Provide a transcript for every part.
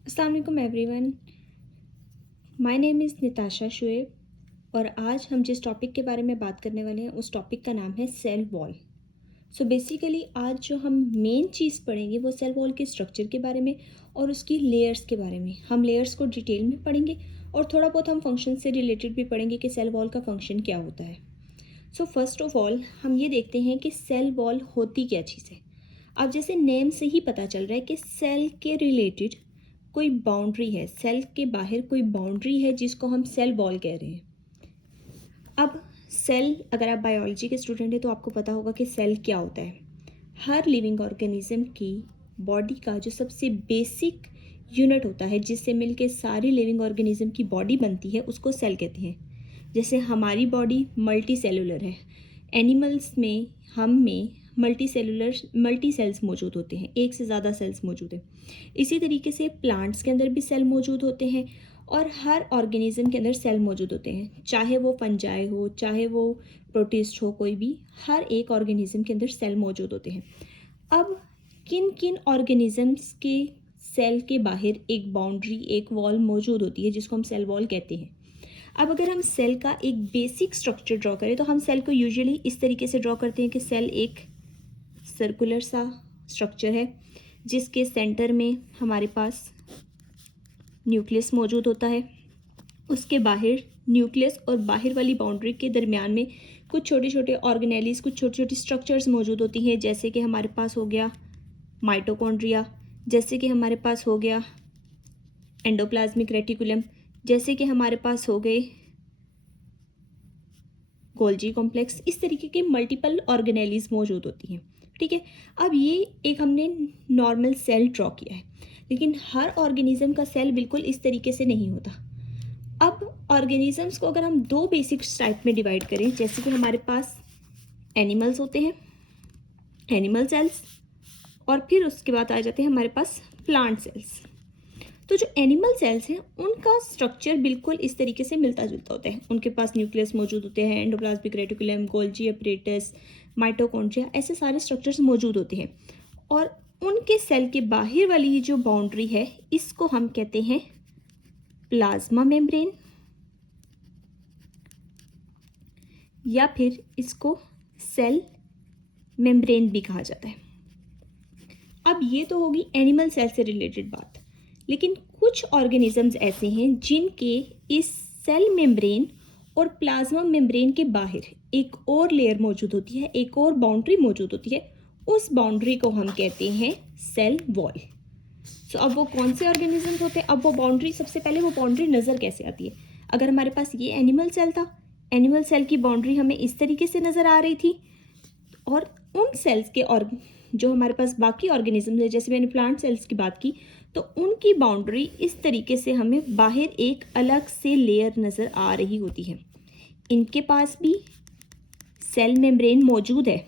अस्सलाम वालेकुम everyone. My name is Nitasha Shoaib और आज हम जिस टॉपिक के बारे में बात करने वाले हैं उस टॉपिक का नाम है सेल वॉल। सो बेसिकली आज जो हम मेन चीज़ पढ़ेंगे वो सेल वॉल के स्ट्रक्चर के बारे में और उसकी लेयर्स के बारे में। हम लेयर्स को डिटेल में पढ़ेंगे और थोड़ा बहुत हम फंक्शन से रिलेटेड भी पढ़ेंगे कि सेल वॉल का फंक्शन क्या होता है। सो फर्स्ट ऑफ ऑल हम ये देखते हैं कि सेल वॉल होती क्या चीज़ है। अब जैसे नेम से ही पता चल रहा है कि सेल के रिलेटेड कोई बाउंड्री है, सेल के बाहर कोई बाउंड्री है जिसको हम सेल वॉल कह रहे हैं। अब सेल, अगर आप बायोलॉजी के स्टूडेंट हैं तो आपको पता होगा कि सेल क्या होता है। हर लिविंग ऑर्गेनिज्म की बॉडी का जो सबसे बेसिक यूनिट होता है जिससे मिलके सारी लिविंग ऑर्गेनिज्म की बॉडी बनती है उसको सेल कहते हैं। जैसे हमारी बॉडी मल्टी सेलुलर है, एनिमल्स में, हम में मल्टी सेल्स मौजूद होते हैं, एक से ज़्यादा सेल्स मौजूद हैं। इसी तरीके से प्लांट्स के अंदर भी सेल मौजूद होते हैं और हर ऑर्गेनिज्म के अंदर सेल मौजूद होते हैं, चाहे वो फंजाई हो, चाहे वो प्रोटिस्ट हो, कोई भी, हर एक ऑर्गेनिज्म के अंदर सेल मौजूद होते हैं। अब किन किन ऑर्गेनिजम्स के सेल के बाहर एक बाउंड्री, एक वॉल मौजूद होती है जिसको हम सेल वॉल कहते हैं। अब अगर हम सेल का एक बेसिक स्ट्रक्चर ड्रॉ करें तो हम सेल को यूजुअली इस तरीके से ड्रॉ करते हैं कि सेल एक सर्कुलर सा स्ट्रक्चर है जिसके सेंटर में हमारे पास न्यूक्लियस मौजूद होता है। उसके बाहर न्यूक्लियस और बाहर वाली बाउंड्री के दरमियान में कुछ छोटे छोटे ऑर्गेनेलीज, कुछ छोटी छोटी स्ट्रक्चर्स मौजूद होती हैं, जैसे कि हमारे पास हो गया माइटोकॉन्ड्रिया, जैसे कि हमारे पास हो गया एंडोप्लाज्मिक रेटिकुलम, जैसे कि हमारे पास हो गए गोल्जी कॉम्प्लेक्स। इस तरीके के मल्टीपल ऑर्गेनेलीज मौजूद होती हैं। ठीक है, अब ये एक हमने नॉर्मल सेल ड्रॉ किया है, लेकिन हर ऑर्गेनिज्म का सेल बिल्कुल इस तरीके से नहीं होता। अब ऑर्गेनिजम्स को अगर हम दो बेसिक टाइप में डिवाइड करें, जैसे कि हमारे पास एनिमल्स होते हैं, एनिमल सेल्स, और फिर उसके बाद आ जाते हैं हमारे पास प्लांट सेल्स। तो जो एनिमल सेल्स हैं उनका स्ट्रक्चर बिल्कुल इस तरीके से मिलता जुलता होता है। उनके पास न्यूक्लियस मौजूद होते हैं, endoplasmic reticulum, Golgi apparatus, mitochondria, ऐसे सारे स्ट्रक्चर्स मौजूद होते हैं। और उनके सेल के बाहर वाली जो बाउंड्री है इसको हम कहते हैं प्लाज्मा मेम्ब्रेन, या फिर इसको सेल मेम्ब्रेन भी कहा जाता है। अब ये तो होगी एनिमल सेल से रिलेटेड बात, लेकिन कुछ ऑर्गेनिजम्स ऐसे हैं जिनके इस सेल मेम्ब्रेन और प्लाज्मा मेम्ब्रेन के बाहर एक और लेयर मौजूद होती है, एक और बाउंड्री मौजूद होती है। उस बाउंड्री को हम कहते हैं सेल वॉल। सो अब वो कौन से ऑर्गेनिजम्स होते हैं, अब वो बाउंड्री, सबसे पहले वो बाउंड्री नज़र कैसे आती है। अगर हमारे पास ये एनिमल सेल था, एनिमल सेल की बाउंड्री हमें इस तरीके से नज़र आ रही थी, और उन सेल्स के और जो हमारे पास बाकी ऑर्गेनिज्म है, जैसे मैंने प्लांट सेल्स की बात की, तो उनकी बाउंड्री इस तरीके से हमें बाहर एक अलग से लेयर नज़र आ रही होती है। इनके पास भी सेल मेम्ब्रेन मौजूद है,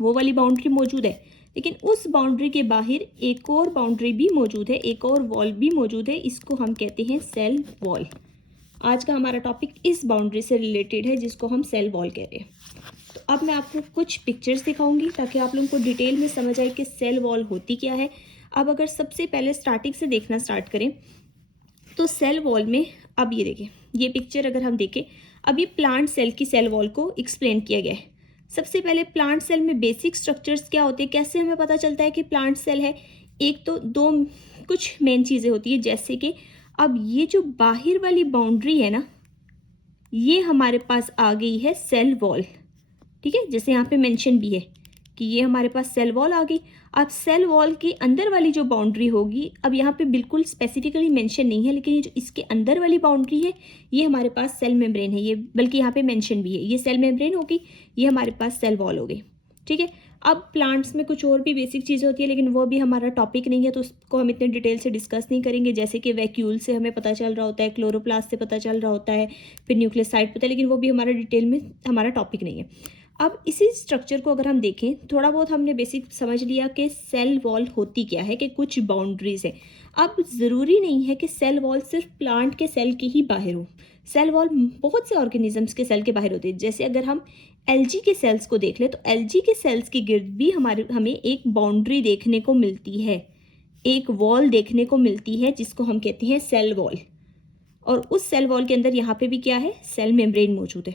वो वाली बाउंड्री मौजूद है, लेकिन उस बाउंड्री के बाहर एक और बाउंड्री भी मौजूद है, एक और वॉल भी मौजूद है। इसको हम कहते हैं सेल वॉल। आज का हमारा टॉपिक इस बाउंड्री से रिलेटेड है जिसको हम सेल वॉल कह रहे हैं। तो अब मैं आपको कुछ पिक्चर्स दिखाऊंगी ताकि आप लोगों को डिटेल में समझ आए कि सेल वॉल होती क्या है। अब अगर सबसे पहले स्टार्टिंग से देखना स्टार्ट करें तो सेल वॉल में, अब ये देखें, ये पिक्चर अगर हम देखें, अब ये प्लांट सेल की सेल वॉल को एक्सप्लेन किया गया है। सबसे पहले प्लांट सेल में बेसिक स्ट्रक्चर्स क्या होते हैं, कैसे हमें पता चलता है कि प्लांट सेल है। एक तो दो कुछ मेन चीज़ें होती है, जैसे कि अब ये जो बाहर वाली बाउंड्री है ना, ये हमारे पास आ गई है सेल वॉल। ठीक है, जैसे यहाँ पे मेंशन भी है कि ये हमारे पास सेल वॉल आ गई। अब सेल वॉल के अंदर वाली जो बाउंड्री होगी, अब यहाँ पे बिल्कुल स्पेसिफिकली मेंशन नहीं है, लेकिन ये जो इसके अंदर वाली बाउंड्री है ये हमारे पास सेल मेम्ब्रेन है, ये बल्कि यहाँ पे मेंशन भी है, ये सेल मेम्ब्रेन होगी, ये हमारे पास सेल वॉल हो गई। ठीक है, अब प्लांट्स में कुछ और भी बेसिक चीज़ें होती है, लेकिन वो भी हमारा टॉपिक नहीं है तो उसको हम इतने डिटेल से डिस्कस नहीं करेंगे। जैसे कि वैक्यूल से हमें पता चल रहा होता है, क्लोरोप्लास्ट से पता चल रहा होता है, फिर न्यूक्लियोसाइड पता है, लेकिन वो भी हमारा डिटेल में हमारा टॉपिक नहीं है। अब इसी स्ट्रक्चर को अगर हम देखें, थोड़ा बहुत हमने बेसिक समझ लिया कि सेल वॉल होती क्या है, कि कुछ बाउंड्रीज है। अब ज़रूरी नहीं है कि सेल वॉल सिर्फ प्लांट के सेल के ही बाहर हो, सेल वॉल बहुत से ऑर्गेनिजम्स के सेल के बाहर होते हैं। जैसे अगर हम एलजी के सेल्स को देख लें तो एलजी के सेल्स के गिर्द भी हमें एक बाउंड्री देखने को मिलती है। एक वॉल देखने को मिलती है जिसको हम कहते हैं सेल वॉल, और उस सेल वॉल के अंदर यहाँ पे भी क्या है, सेल मेम्ब्रेन मौजूद है।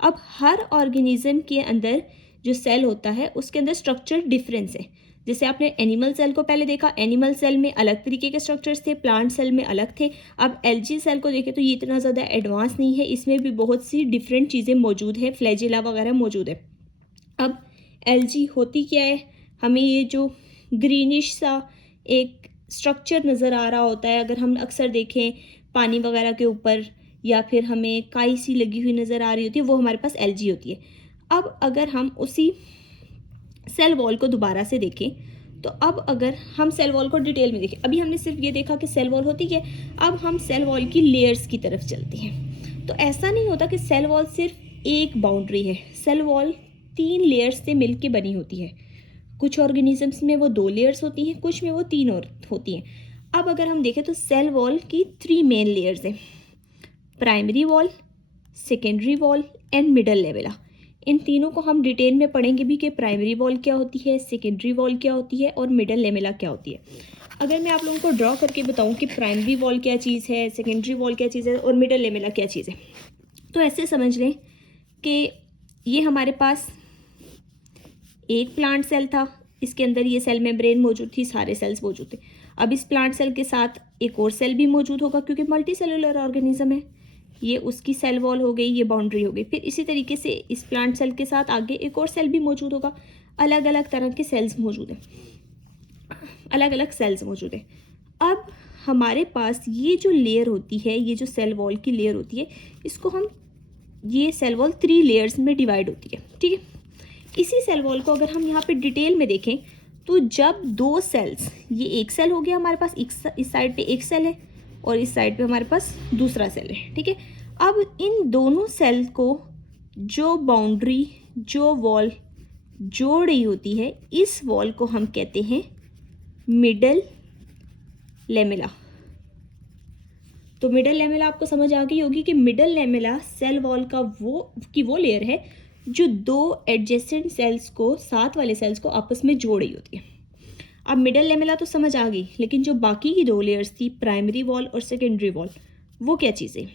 अब हर ऑर्गेनिज्म के अंदर जो सेल होता है उसके अंदर स्ट्रक्चर डिफरेंस है। जैसे आपने एनिमल सेल को पहले देखा, एनिमल सेल में अलग तरीके के स्ट्रक्चर्स थे, प्लांट सेल में अलग थे। अब एल्गी सेल को देखें तो ये इतना ज़्यादा एडवांस नहीं है, इसमें भी बहुत सी डिफरेंट चीज़ें मौजूद है, फ्लैजिला वगैरह मौजूद है। अब एल्गी होती क्या है, हमें ये जो ग्रीनिश सा एक स्ट्रक्चर नज़र आ रहा होता है, अगर हम अक्सर देखें पानी वगैरह के ऊपर, या फिर हमें काई सी लगी हुई नज़र आ रही होती है, वो हमारे पास एल्गी होती है। अब अगर हम उसी सेल वॉल को दोबारा से देखें, तो अब अगर हम सेल वॉल को डिटेल में देखें, अभी हमने सिर्फ ये देखा कि सेल वॉल होती है, अब हम सेल वॉल की लेयर्स की तरफ चलते हैं। तो ऐसा नहीं होता कि सेल वॉल सिर्फ एक बाउंड्री है, सेल वॉल 3 लेयर्स से मिलके बनी होती है। कुछ ऑर्गेनिजम्स में वो 2 लेयर्स होती हैं, कुछ में वो 3 और होती हैं। अब अगर हम देखें तो सेल वॉल की 3 मेन लेयर्स हैं, primary wall, secondary wall and middle lamella. इन तीनों को हम डिटेल में पढ़ेंगे भी कि प्राइमरी वॉल क्या होती है, सेकेंडरी वॉल क्या होती है और मिडल लेमेला क्या होती है। अगर मैं आप लोगों को ड्रॉ करके बताऊं कि प्राइमरी वॉल क्या चीज़ है, सेकेंडरी वॉल क्या चीज़ है और मिडल लेमेला क्या चीज़ है, तो ऐसे समझ लें कि ये हमारे पास एक प्लांट सेल था, इसके अंदर ये सेल मेम्ब्रेन मौजूद थी, सारे सेल्स मौजूद थे। अब इस प्लांट सेल के साथ एक और सेल भी मौजूद होगा क्योंकि मल्टी सेलुलर ऑर्गेनिज्म है, ये उसकी सेल वॉल हो गई, ये बाउंड्री हो गई। फिर इसी तरीके से इस प्लांट सेल के साथ आगे एक और सेल भी मौजूद होगा। अलग अलग तरह के सेल्स मौजूद हैं, अलग अलग सेल्स मौजूद हैं। अब हमारे पास ये जो लेयर होती है, ये जो सेल वॉल की लेयर होती है, इसको हम, ये सेल वॉल 3 लेयर्स में डिवाइड होती है, ठीक है। इसी सेल वॉल को अगर हम यहाँ पे डिटेल में देखें तो जब 2 सेल्स, ये एक सेल हो गया हमारे पास, इस साइड पे एक सेल है और इस साइड पे हमारे पास दूसरा सेल है, ठीक है। अब इन दोनों सेल को जो बाउंड्री, जो वॉल जोड़ रही होती है, इस वॉल को हम कहते हैं मिडल लेमेला। तो मिडल लेमेला आपको समझ आ गई होगी कि मिडल लेमेला सेल वॉल का वो लेयर है जो 2 एडजेसेंट सेल्स को, साथ वाले सेल्स को आपस में जोड़ रही होती है। अब मिडल लेमेला तो समझ आ गई, लेकिन जो बाकी की 2 लेयर्स थी, प्राइमरी वॉल और सेकेंडरी वॉल, वो क्या चीज़ें।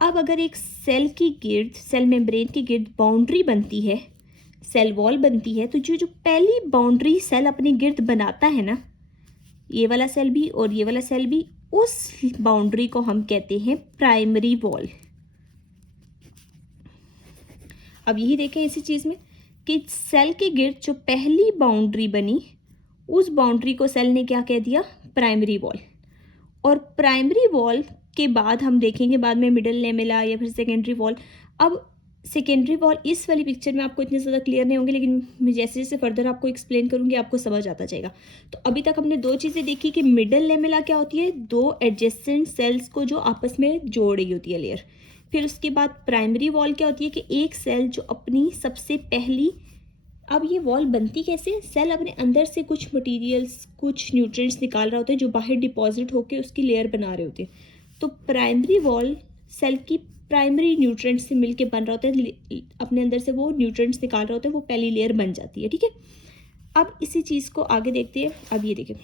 अब अगर एक सेल की गिर्द, सेल मेम्ब्रेन की गिर्द बाउंड्री बनती है, सेल वॉल बनती है, तो जो पहली बाउंड्री सेल अपनी गिर्द बनाता है ना, ये वाला सेल भी और ये वाला सेल भी, उस बाउंड्री को हम कहते हैं प्राइमरी वॉल। अब यही देखें इसी चीज़ में कि सेल के गिर्द जो पहली बाउंड्री बनी, उस बाउंड्री को सेल ने क्या कह दिया, प्राइमरी वॉल। और प्राइमरी वॉल के बाद हम देखेंगे बाद में मिडल लेमेला या फिर सेकेंडरी वॉल। अब सेकेंडरी वॉल इस वाली पिक्चर में आपको इतने ज़्यादा क्लियर नहीं होंगे, लेकिन मैं जैसे जैसे फर्दर आपको एक्सप्लेन करूँगी आपको समझ आता जाएगा। तो अभी तक हमने 2 चीज़ें देखी कि मिडल लेमेला क्या होती है, 2 एडजेसेंट सेल्स को जो आपस में जोड़ रही होती है लेयर। फिर उसके बाद प्राइमरी वॉल क्या होती है कि एक सेल जो अपनी सबसे पहली, अब ये वॉल बनती कैसे, सेल अपने अंदर से कुछ मटेरियल्स, कुछ न्यूट्रिएंट्स निकाल रहा होता है जो बाहर डिपॉजिट होकर उसकी लेयर बना रहे होते हैं। तो प्राइमरी वॉल सेल की प्राइमरी न्यूट्रिएंट्स से मिलके बन रहा होता है, अपने अंदर से वो न्यूट्रिएंट्स निकाल रहा होता है, वो पहली लेयर बन जाती है, ठीक है। अब इसी चीज़ को आगे देखते हैं। अब ये देखें,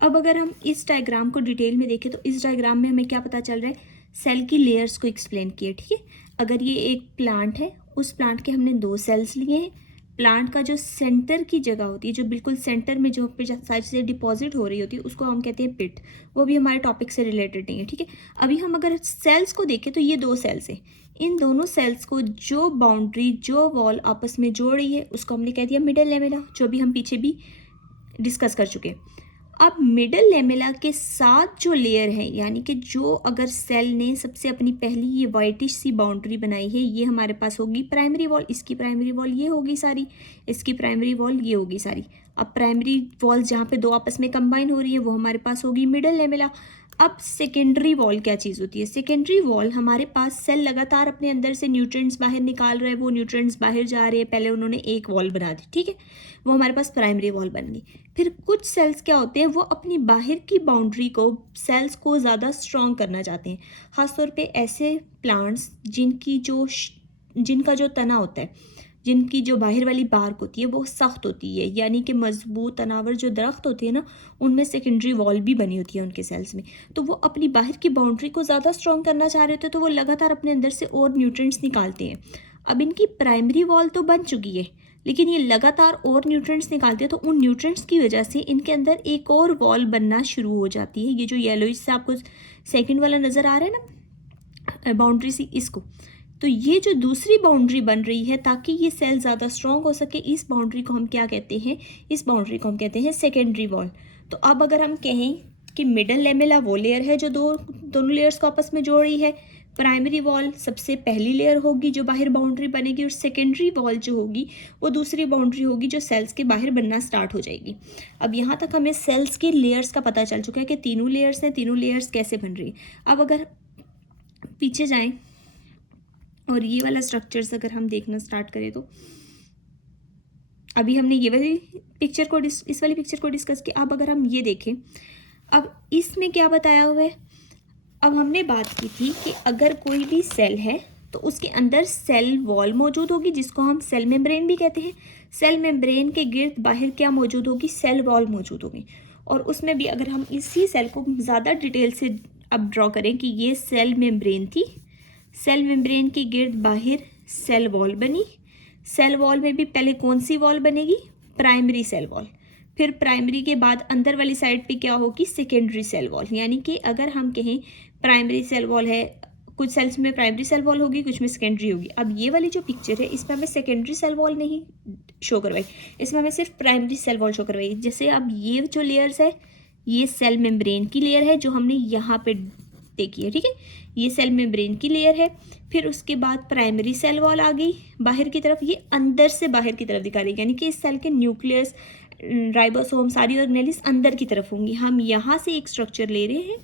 अब अगर हम इस डायग्राम को डिटेल में देखें तो इस डायग्राम में हमें क्या पता चल रहा है, सेल की लेयर्स को एक्सप्लेन किया, ठीक है। अगर ये एक प्लांट है, उस प्लांट के हमने 2 सेल्स लिए हैं। प्लांट का जो सेंटर की जगह होती है, जो बिल्कुल सेंटर में जो पे साइड से डिपॉजिट हो रही होती है, उसको हम कहते हैं पिट। वो भी हमारे टॉपिक से रिलेटेड नहीं है, ठीक है। अभी हम अगर सेल्स को देखें तो ये 2 सेल्स हैं, इन दोनों सेल्स को जो बाउंड्री, जो वॉल आपस में जोड़ रही है, उसको हमने कह दिया मिडल लेमेला, जो भी हम पीछे भी डिस्कस कर चुके हैं। अब मिडल लेमेला के साथ जो लेयर है, यानी कि जो अगर सेल ने सबसे अपनी पहली ये वाइटिश सी बाउंड्री बनाई है, ये हमारे पास होगी प्राइमरी वॉल, इसकी प्राइमरी वॉल ये होगी सारी, इसकी प्राइमरी वॉल ये होगी सारी। अब प्राइमरी वॉल जहाँ पे 2 आपस में कंबाइन हो रही है, वो हमारे पास होगी मिडल लेमेला। अब सेकेंडरी वॉल क्या चीज़ होती है, सेकेंडरी वॉल हमारे पास सेल लगातार अपने अंदर से न्यूट्रिएंट्स बाहर निकाल रहे हैं, वो न्यूट्रिएंट्स बाहर जा रहे हैं, पहले उन्होंने एक वॉल बना दी, ठीक है, वो हमारे पास प्राइमरी वॉल बन गई। फिर कुछ सेल्स क्या होते हैं, वो अपनी बाहर की बाउंड्री को, सेल्स को ज़्यादा स्ट्रॉन्ग करना चाहते हैं। ख़ासतौर पे ऐसे प्लांट्स जिनका जो तना होता है, जिनकी जो बाहर वाली बार्क होती है वो सख्त होती है, यानी कि मजबूत तनावर जो दरख्त होते हैं ना, उनमें सेकेंडरी वॉल भी बनी होती है उनके सेल्स में। तो वो अपनी बाहर की बाउंड्री को ज़्यादा स्ट्रॉन्ग करना चाह रहे होते हैं, तो वो लगातार अपने अंदर से और न्यूट्रिएंट्स निकालते हैं। अब इनकी प्राइमरी वॉल तो बन चुकी है, लेकिन ये लगातार और न्यूट्रिएंट्स निकालते हैं, तो उन न्यूट्रिएंट्स की वजह से इनके अंदर एक और वॉल बनना शुरू हो जाती है। ये जो येलोइश से आपको सेकंड वाला नज़र आ रहा है ना बाउंड्री सी, इसको, तो ये जो दूसरी बाउंड्री बन रही है ताकि ये सेल ज़्यादा स्ट्रॉन्ग हो सके, इस बाउंड्री को हम क्या कहते हैं, इस बाउंड्री को हम कहते हैं सेकेंडरी वॉल। तो अब अगर हम कहें कि मिडल लेमेला वो लेयर है जो दोनों लेयर्स को आपस में जोड़ रही है, प्राइमरी वॉल सबसे पहली लेयर होगी जो बाहर बाउंड्री बनेगी, और सेकेंडरी वॉल जो होगी वो दूसरी बाउंड्री होगी जो सेल्स के बाहर बनना स्टार्ट हो जाएगी। अब यहाँ तक हमें सेल्स के लेयर्स का पता चल चुका है कि तीनों लेयर्स हैं, तीनों लेयर्स कैसे बन रही है। अब अगर पीछे जाएं और ये वाला स्ट्रक्चर्स अगर हम देखना स्टार्ट करें, तो अभी हमने ये वाली पिक्चर को इस वाली पिक्चर को डिस्कस किया। अब अगर हम ये देखें, अब इसमें क्या बताया हुआ है, अब हमने बात की थी कि अगर कोई भी सेल है तो उसके अंदर सेल वॉल मौजूद होगी जिसको हम सेल मेम्ब्रेन भी कहते हैं। सेल मेम्ब्रेन के गिर्द बाहर क्या मौजूद होगी, सेल वॉल मौजूद होगी। और उसमें भी अगर हम इसी सेल को ज़्यादा डिटेल से अब ड्रॉ करें कि ये सेल मेम्ब्रेन थी, सेल मेम्ब्रेन के गिर्द बाहर सेल वॉल बनी। सेल वॉल में भी पहले कौन सी वॉल बनेगी, प्राइमरी सेल वॉल। फिर प्राइमरी के बाद अंदर वाली साइड पे क्या होगी, सेकेंडरी सेल वॉल। यानी कि अगर हम कहें प्राइमरी सेल वॉल है, कुछ सेल्स में प्राइमरी सेल वॉल होगी, कुछ में सेकेंडरी होगी। अब ये वाली जो पिक्चर है इसमें हमें सेकेंडरी सेल वॉल नहीं शो करवाई, इसमें हमें सिर्फ प्राइमरी सेल वॉल शो करवाई। जैसे अब ये जो लेयर्स है ये सेल मेम्ब्रेन की लेयर है जो हमने यहाँ पे देखी है, ठीक है, ये सेल मेम्ब्रेन की लेयर है। फिर उसके बाद प्राइमरी सेल वॉल आ गई बाहर की तरफ, ये अंदर से बाहर की तरफ दिखा रही है, यानी कि इस सेल के न्यूक्लियस, राइबोसोम, सारी ऑर्गेनेलिस अंदर की तरफ होंगी। हम यहाँ से एक स्ट्रक्चर ले रहे हैं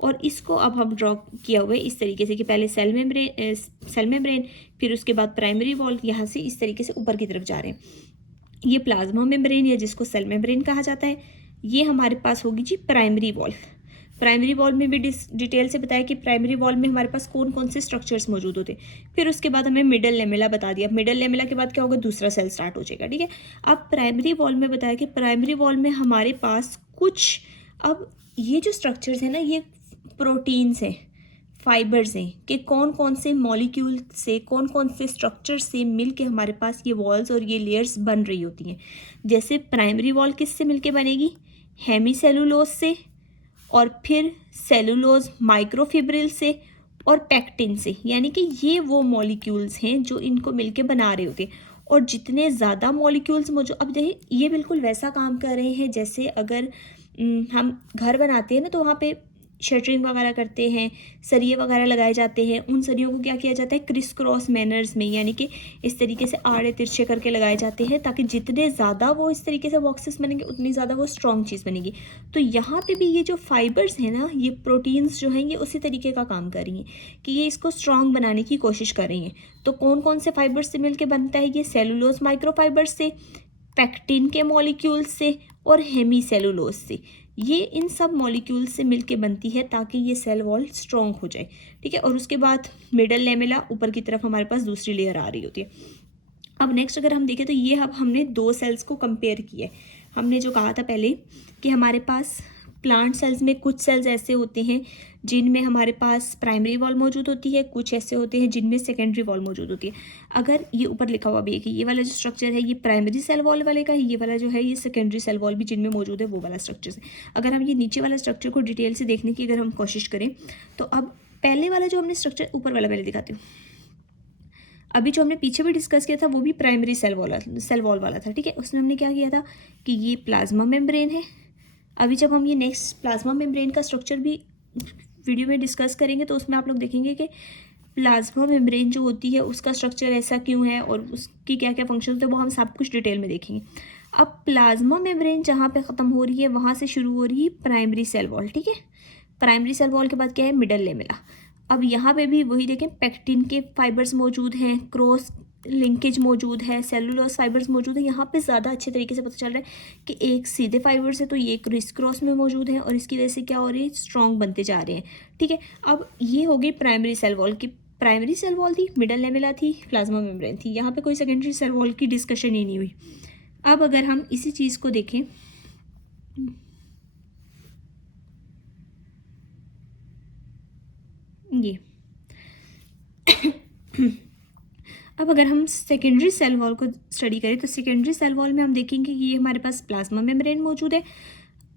और इसको अब हम ड्रॉ किया हुआ है इस तरीके से कि पहले सेल मेम्ब्रेन, फिर उसके बाद प्राइमरी वॉल, यहाँ से इस तरीके से ऊपर की तरफ जा रहे हैं। ये प्लाज्मा मेम्ब्रेन या जिसको सेल मेम्ब्रेन कहा जाता है, ये हमारे पास होगी जी प्राइमरी वॉल। प्राइमरी वॉल में भी डिटेल से बताया कि प्राइमरी वॉल में हमारे पास कौन कौन से स्ट्रक्चर्स मौजूद होते हैं। फिर उसके बाद हमें मिडल लेमेला बता दिया, मिडल लेमेला के बाद क्या होगा, दूसरा सेल स्टार्ट हो जाएगा, ठीक है। अब प्राइमरी वॉल में बताया कि प्राइमरी वॉल में हमारे पास कुछ, अब ये जो स्ट्रक्चर्स हैं ना, ये प्रोटीन्स हैं, फाइबर्स हैं, कि कौन कौन से मॉलिक्यूल से, कौन कौन से स्ट्रक्चर से मिल के हमारे पास ये वॉल्स और ये लेयर्स बन रही होती हैं। जैसे प्राइमरी वॉल किससे मिल के बनेगी, हेमीसेलुलोज से, और फिर सेलुलोज माइक्रोफिब्रिल से, और पैक्टिन से। यानी कि ये वो मॉलिक्यूल्स हैं जो इनको मिलके बना रहे होते हैं। और जितने ज़्यादा मॉलिक्यूल्स मौजूद, अब देखिए ये बिल्कुल वैसा काम कर रहे हैं जैसे अगर हम घर बनाते हैं ना, तो वहाँ पे शटरिंग वगैरह करते हैं, सरिये वगैरह लगाए जाते हैं, उन सरियों को क्या किया जाता है, क्रिस क्रॉस मैनर्स में, यानी कि इस तरीके से आड़े तिरछे करके लगाए जाते हैं, ताकि जितने ज़्यादा वो इस तरीके से बॉक्सेस बनेंगे उतनी ज़्यादा वो स्ट्रॉन्ग चीज़ बनेगी। तो यहाँ पे भी ये जो फाइबर्स हैं ना, ये प्रोटीन्स जो हैं, ये उसी तरीके का काम कर रही हैं कि ये इसको स्ट्रॉन्ग बनाने की कोशिश कर रही हैं। तो कौन कौन से फाइबर्स से मिल के बनता है, ये सेलुलोज माइक्रोफाइबर्स से, पैक्टिन के मॉलिक्यूल्स से, और हेमीसेलुलोज से। ये इन सब मॉलिक्यूल्स से मिलके बनती है ताकि ये सेल वॉल स्ट्रॉन्ग हो जाए, ठीक है। और उसके बाद मिडल लेमेला, ऊपर की तरफ हमारे पास दूसरी लेयर आ रही होती है। अब नेक्स्ट अगर हम देखें तो ये अब हमने दो सेल्स को कंपेयर किया है। हमने जो कहा था पहले कि हमारे पास प्लांट सेल्स में कुछ सेल्स ऐसे होते हैं जिनमें हमारे पास प्राइमरी वॉल मौजूद होती है, कुछ ऐसे होते हैं जिनमें सेकेंडरी वॉल मौजूद होती है। अगर ये ऊपर लिखा हुआ भी है कि ये वाला जो स्ट्रक्चर है ये प्राइमरी सेल वॉल वाले का है, ये वाला जो है ये सेकेंडरी सेल वॉल भी जिनमें मौजूद है वो वाला स्ट्रक्चर है। अगर हम ये नीचे वाला स्ट्रक्चर को डिटेल से देखने की अगर हम कोशिश करें, तो अब पहले वाला जो हमने स्ट्रक्चर, ऊपर वाला पहले दिखाती हूँ, अभी जो हमने पीछे भी डिस्कस किया था वो भी प्राइमरी सेल वॉल वाला था, ठीक है। उसमें हमने क्या किया था कि ये प्लाज्मा मेम्ब्रेन है। अभी जब हम ये नेक्स्ट प्लाज्मा मेम्ब्रेन का स्ट्रक्चर भी वीडियो में डिस्कस करेंगे तो उसमें आप लोग देखेंगे कि प्लाज्मा मेम्ब्रेन जो होती है उसका स्ट्रक्चर ऐसा क्यों है और उसकी क्या क्या फंक्शन होते हैं, वो हम सब कुछ डिटेल में देखेंगे। अब प्लाज्मा मेम्ब्रेन जहाँ पे ख़त्म हो रही है वहाँ से शुरू हो रही है प्राइमरी सेल वॉल, ठीक है। प्राइमरी सेल वॉल के बाद क्या है, मिडल लेमेला। अब यहाँ पे भी वही देखें, पैक्टिन के फाइबर्स मौजूद हैं, क्रॉस लिंकेज मौजूद है, सेलुलोज फाइबर्स मौजूद है। यहाँ पे ज़्यादा अच्छे तरीके से पता चल रहा है कि एक सीधे फाइबर्स है तो ये क्रिस क्रॉस में मौजूद है और इसकी वजह से क्या हो रही है, स्ट्रॉन्ग बनते जा रहे हैं, ठीक है। अब ये हो गई प्राइमरी सेल वॉल की प्राइमरी सेल वॉल थी, मिडल लेमेला थी, प्लाज्मा मेम्ब्रेन थी। यहाँ पे कोई सेकेंडरी सेल वॉल की डिस्कशन ही नहीं हुई। अब अगर हम इसी चीज़ को देखें, ये अब अगर हम सेकेंडरी सेल वॉल को स्टडी करें तो सेकेंडरी सेल वॉल में हम देखेंगे कि ये हमारे पास प्लाज्मा मेम्ब्रेन मौजूद है।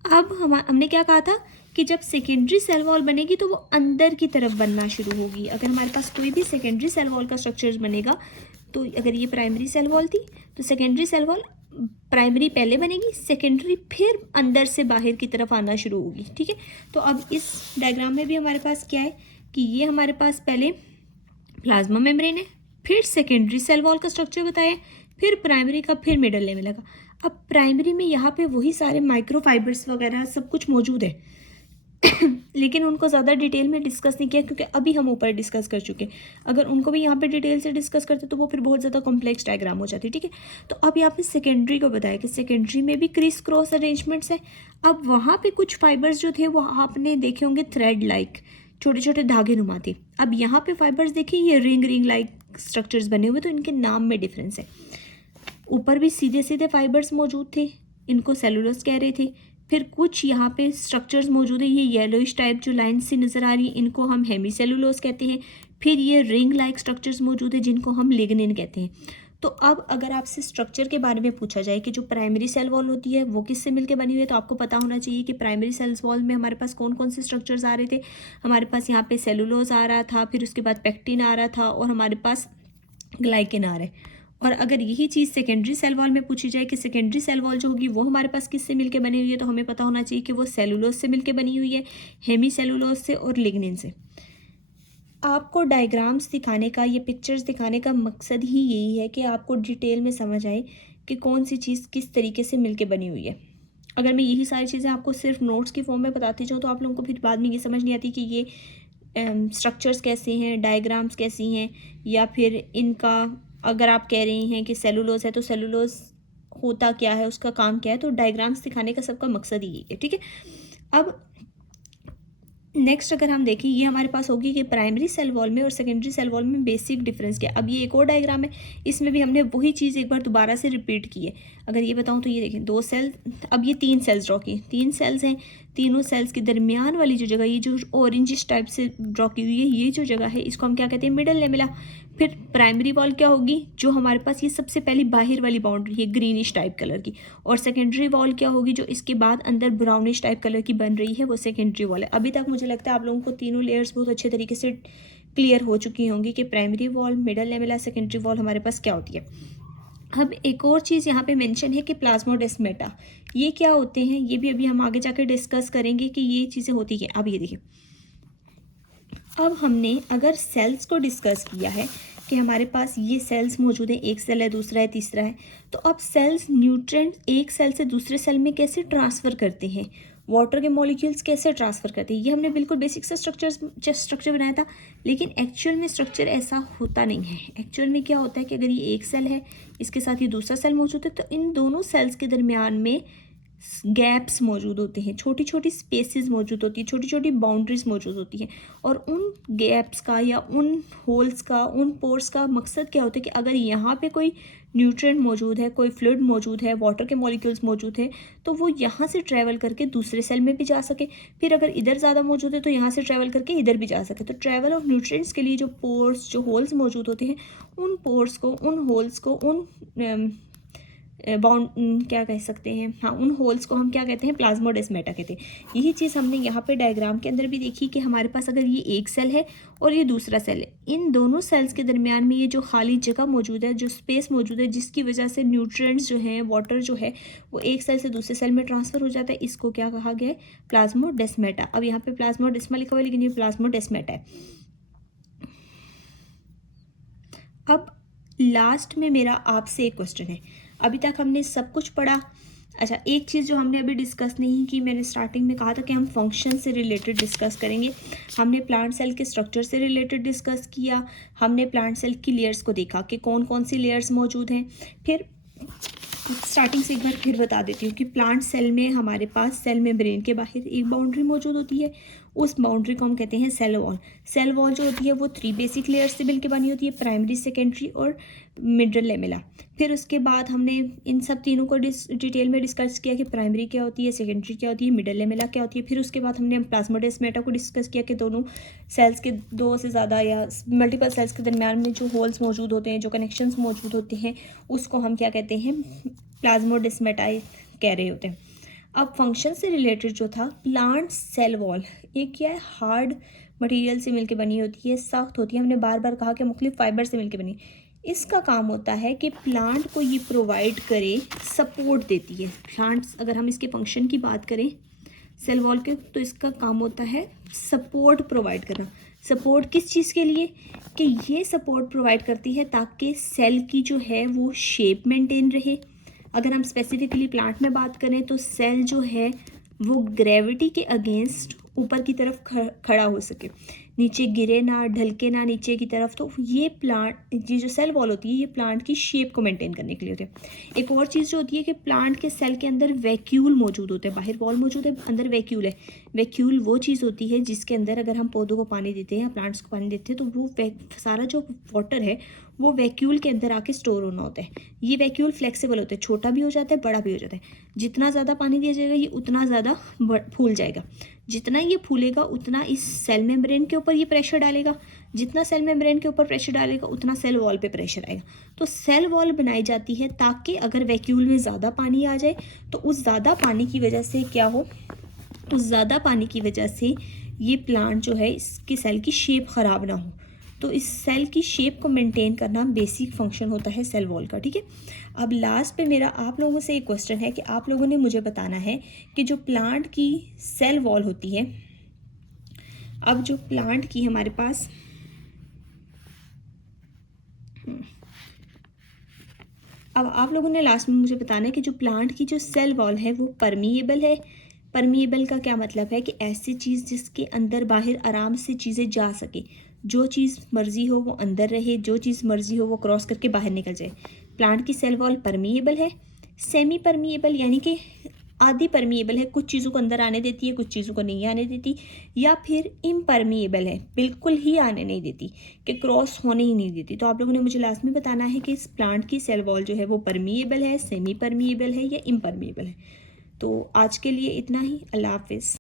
अब हमने क्या कहा था कि जब सेकेंडरी सेल वॉल बनेगी तो वो अंदर की तरफ बनना शुरू होगी। अगर हमारे पास कोई भी सेकेंडरी सेल वॉल का स्ट्रक्चर बनेगा तो अगर ये प्राइमरी सेल वॉल थी तो सेकेंडरी सेल वॉल प्राइमरी पहले बनेगी, सेकेंडरी फिर अंदर से बाहर की तरफ आना शुरू होगी। ठीक है, तो अब इस डायग्राम में भी हमारे पास क्या है कि ये हमारे पास पहले प्लाज्मा मेम्ब्रेन है, फिर सेकेंडरी सेल वॉल का स्ट्रक्चर बताया, फिर प्राइमरी का, फिर मिडल लेमेला का। अब प्राइमरी में यहाँ पे वही सारे माइक्रोफाइबर्स वगैरह सब कुछ मौजूद है लेकिन उनको ज़्यादा डिटेल में डिस्कस नहीं किया क्योंकि अभी हम ऊपर डिस्कस कर चुके हैं। अगर उनको भी यहाँ पे डिटेल से डिस्कस करते तो वो फिर बहुत ज़्यादा कॉम्प्लेक्स डायग्राम हो जाती। ठीक है, तो अब यहाँ पे सेकेंडरी को बताया कि सेकेंडरी में भी क्रिस क्रॉस अरेंजमेंट्स है। अब वहाँ पे कुछ फाइबर्स जो थे वो आपने देखे होंगे थ्रेड लाइक, छोटे छोटे धागे नुमा थे। अब यहाँ पे फाइबर्स देखिए ये रिंग लाइक स्ट्रक्चर्स बने हुए, तो इनके नाम में डिफरेंस है। ऊपर भी सीधे सीधे फाइबर्स मौजूद थे, इनको सेलुलोस कह रहे थे। फिर कुछ यहाँ पे स्ट्रक्चर्स मौजूद है, ये येलोइश टाइप जो लाइन सी नज़र आ रही है इनको हम हेमी सेलुलोस कहते हैं। फिर ये रिंग लाइक स्ट्रक्चर्स मौजूद है जिनको हम लिग्निन कहते हैं। तो अब अगर आपसे स्ट्रक्चर के बारे में पूछा जाए कि जो प्राइमरी सेल वॉल होती है वो किससे मिलकर बनी हुई है, तो आपको पता होना चाहिए कि प्राइमरी सेल्स वॉल में हमारे पास कौन कौन से स्ट्रक्चर्स आ रहे थे। हमारे पास यहाँ पे सेलुलोज आ रहा था, फिर उसके बाद पेक्टिन आ रहा था और हमारे पास ग्लाइकेन आ रहा है। और अगर यही चीज़ सेकेंडरी सेल वॉल में पूछी जाए कि सेकेंडरी सेल वॉल जो होगी वो हमारे पास किससे मिलकर बनी हुई है, तो हमें पता होना चाहिए कि वो सेलुलोज से मिलकर बनी हुई है, हेमी सेलुलोज से और लिग्निन से। आपको डायग्राम्स दिखाने का, ये पिक्चर्स दिखाने का मकसद ही यही है कि आपको डिटेल में समझ आए कि कौन सी चीज़ किस तरीके से मिलकर बनी हुई है। अगर मैं यही सारी चीज़ें आपको सिर्फ नोट्स की फॉर्म में बताती जाऊँ तो आप लोगों को फिर बाद में ये समझ नहीं आती कि ये स्ट्रक्चर्स कैसे हैं, डायग्राम्स कैसी हैं, या फिर इनका अगर आप कह रही हैं कि सेलुलोज है तो सेलुलोज होता क्या है, उसका काम क्या है। तो डायग्राम्स दिखाने का सबका मकसद ही है। ठीक है, अब नेक्स्ट अगर हम देखें, ये हमारे पास होगी कि प्राइमरी सेल वॉल में और सेकेंडरी सेल वॉल में बेसिक डिफरेंस क्या है। अब ये एक और डायग्राम है, इसमें भी हमने वही चीज़ एक बार दोबारा से रिपीट की है। अगर ये बताऊं तो ये देखें 2 सेल, अब ये 3 सेल्स ड्रॉ की, 3 सेल्स हैं, तीनों सेल्स के दरमियान वाली जो जगह, ये जो ऑरेंजिश टाइप से ड्रॉ की हुई है, ये जो जगह है इसको हम क्या कहते हैं, मिडल लेमेला। फिर प्राइमरी वॉल क्या होगी, जो हमारे पास ये सबसे पहली बाहर वाली बाउंड्री है ग्रीनिश टाइप कलर की, और सेकेंडरी वॉल क्या होगी जो इसके बाद अंदर ब्राउनिश टाइप कलर की बन रही है, वो सेकेंडरी वॉल है। अभी तक मुझे लगता है आप लोगों को तीनों लेयर्स बहुत अच्छे तरीके से क्लियर हो चुकी होंगी कि primary wall, middle lamella, secondary wall हमारे पास क्या होती है। अब एक और चीज़ यहाँ पे मेंशन है कि प्लाज्मोडेस्माटा, ये क्या होते हैं, ये भी अभी हम आगे जाकर डिस्कस करेंगे कि ये चीज़ें होती हैं। अब ये देखिए, अब हमने अगर सेल्स को डिस्कस किया है कि हमारे पास ये सेल्स मौजूद हैं, एक सेल है, दूसरा है, तीसरा है, तो अब सेल्स न्यूट्रिएंट्स एक सेल से दूसरे सेल में कैसे ट्रांसफ़र करते हैं, वाटर के मॉलिक्यूल्स कैसे ट्रांसफ़र करते हैं, ये हमने बिल्कुल बेसिक सा स्ट्रक्चर बनाया था। लेकिन एक्चुअल में स्ट्रक्चर ऐसा होता नहीं है। एक्चुअल में क्या होता है कि अगर ये एक सेल है, इसके साथ ही दूसरा सेल मौजूद है, तो इन दोनों सेल्स के दरमियान में गैप्स मौजूद होते हैं, छोटी छोटी स्पेसेस मौजूद होती है, छोटी छोटी बाउंड्रीज मौजूद होती हैं। और उन गैप्स का या उन होल्स का, उन पोर्स का मकसद क्या होता है कि अगर यहाँ पे कोई न्यूट्रिएंट मौजूद है, कोई फ्लूइड मौजूद है, वाटर के मॉलिक्यूल्स मौजूद हैं, तो वो यहाँ से ट्रैवल करके दूसरे सेल में भी जा सके। फिर अगर इधर ज़्यादा मौजूद है तो यहाँ से ट्रैवल करके इधर भी जा सके। तो ट्रैवल ऑफ न्यूट्रिएंट्स के लिए जो पोर्स, जो होल्स मौजूद होते हैं, उन पोर्स को, उन होल्स को, उन क्या कह सकते हैं, हाँ, उन होल्स को हम क्या कहते हैं, प्लाज्मोडेस्माटा कहते हैं। यही चीज़ हमने यहाँ पे डायग्राम के अंदर भी देखी कि हमारे पास अगर ये एक सेल है और ये दूसरा सेल है, इन दोनों सेल्स के दरमियान में ये जो खाली जगह मौजूद है, जो स्पेस मौजूद है, जिसकी वजह से न्यूट्रिएंट्स जो हैं, वाटर जो है, वो एक सेल से दूसरे सेल में ट्रांसफ़र हो जाता है, इसको क्या कहा गया है, प्लाज्मोडेस्माटा। अब यहाँ पे प्लाज्मोडेस्मा लिखा हुआ है लेकिन ये प्लाज्मोडेस्माटा है। अब लास्ट में मेरा आपसे एक क्वेश्चन है, अभी तक हमने सब कुछ पढ़ा। अच्छा, एक चीज़ जो हमने अभी डिस्कस नहीं की, मैंने स्टार्टिंग में कहा था कि हम फंक्शन से रिलेटेड डिस्कस करेंगे। हमने प्लांट सेल के स्ट्रक्चर से रिलेटेड डिस्कस किया, हमने प्लांट सेल की लेयर्स को देखा कि कौन कौन सी लेयर्स मौजूद हैं। फिर स्टार्टिंग से एक बार फिर बता देती हूँ कि प्लांट सेल में हमारे पास सेल मेम्ब्रेन के बाहर एक बाउंड्री मौजूद होती है। उस बाउंड्री को हम कहते हैं सेल वॉल। सेल वॉल जो होती है वो 3 बेसिक लेयर्स से मिलकर बनी होती है, प्राइमरी, सेकेंडरी और मिडल लेमेला। फिर उसके बाद हमने इन सब तीनों को डिटेल में डिस्कस किया कि प्राइमरी क्या होती है, सेकेंडरी क्या होती है, मिडल लेमेला क्या होती है। फिर उसके बाद हमने प्लाज्मोडेस्माटा को डिस्कस किया कि दोनों सेल्स के 2 से ज़्यादा या मल्टीपल सेल्स के दरमियान में जो होल्स मौजूद होते हैं, जो कनेक्शंस मौजूद होते हैं, उसको हम क्या कहते हैं, प्लाज्मोडेस्माटा कह रहे होते हैं। अब फंक्शन से रिलेटेड जो था, प्लांट सेल वॉल एक क्या है, हार्ड मटेरियल से मिलकर बनी होती है, सख्त होती है। हमने बार बार कहा कि मुख्तलिफ फाइबर से मिलकर बनी। इसका काम होता है कि प्लांट को ये प्रोवाइड करे, सपोर्ट देती है। प्लांट्स, अगर हम इसके फंक्शन की बात करें सेल वॉल के, तो इसका काम होता है सपोर्ट प्रोवाइड करना। सपोर्ट किस चीज़ के लिए, कि ये सपोर्ट प्रोवाइड करती है ताकि सेल की जो है वो शेप मेंटेन रहे। अगर हम स्पेसिफिकली प्लांट में बात करें तो सेल जो है वो ग्रेविटी के अगेंस्ट ऊपर की तरफ खड़ा हो सके, नीचे गिरे ना, ढलके ना नीचे की तरफ। तो ये प्लांट, ये जो सेल वॉल होती है, ये प्लांट की शेप को मेंटेन करने के लिए होती है। एक और चीज़ जो होती है कि प्लांट के सेल के अंदर वैक्यूल मौजूद होते हैं। बाहर वॉल मौजूद है, अंदर वैक्यूल है। वैक्यूल वो चीज़ होती है जिसके अंदर अगर हम पौधों को पानी देते हैं या प्लांट्स को पानी देते हैं तो वो सारा जो वाटर है वो वैक्यूल के अंदर आके स्टोर होना होता है। ये वैक्यूल फ्लेक्सिबल होते हैं, छोटा भी हो जाता है, बड़ा भी हो जाता है। जितना ज़्यादा पानी दिया जाएगा ये उतना ज़्यादा फूल जाएगा। जितना ये फूलेगा उतना इस सेल मेम्ब्रेन के ऊपर ये प्रेशर डालेगा। जितना सेल मेम्ब्रेन के ऊपर प्रेशर डालेगा उतना सेल वॉल पे प्रेशर आएगा। तो सेल वॉल बनाई जाती है ताकि अगर वैक्यूल में ज़्यादा पानी आ जाए तो उस ज़्यादा पानी की वजह से क्या हो, उस ज़्यादा पानी की वजह से ये प्लांट जो है इसके सेल की शेप ख़राब ना हो। तो इस सेल की शेप को मेंटेन करना बेसिक फंक्शन होता है सेल वॉल का, ठीक है। अब लास्ट पे मेरा आप लोगों से एक क्वेश्चन है कि आप लोगों ने मुझे बताना है कि जो प्लांट की सेल वॉल होती है, अब जो प्लांट की हमारे पास अब आप लोगों ने लास्ट में मुझे बताना है कि जो प्लांट की जो सेल वॉल है वो परमिएबल है। परमिएबल का क्या मतलब है कि ऐसी चीज़ जिसके अंदर बाहर आराम से चीज़ें जा सके, जो चीज़ मर्जी हो वो अंदर रहे, जो चीज़ मर्जी हो वो क्रॉस करके बाहर निकल जाए। प्लांट की सेल वॉल परमिएबल है। सेमी परमिएबल यानी कि आधी परमिएबल है, कुछ चीज़ों को अंदर आने देती है, कुछ चीज़ों को नहीं आने देती। या फिर इम्परमिएबल है, बिल्कुल ही आने नहीं देती, कि क्रॉस होने ही नहीं देती। तो आप लोगों ने मुझे लास्ट में बताना है कि इस प्लांट की सेल वॉल जो है वो परमिएबल है, सेमी परमिएबल है या इम्परमिएबल है। तो आज के लिए इतना ही। अल्लाह हाफिज़।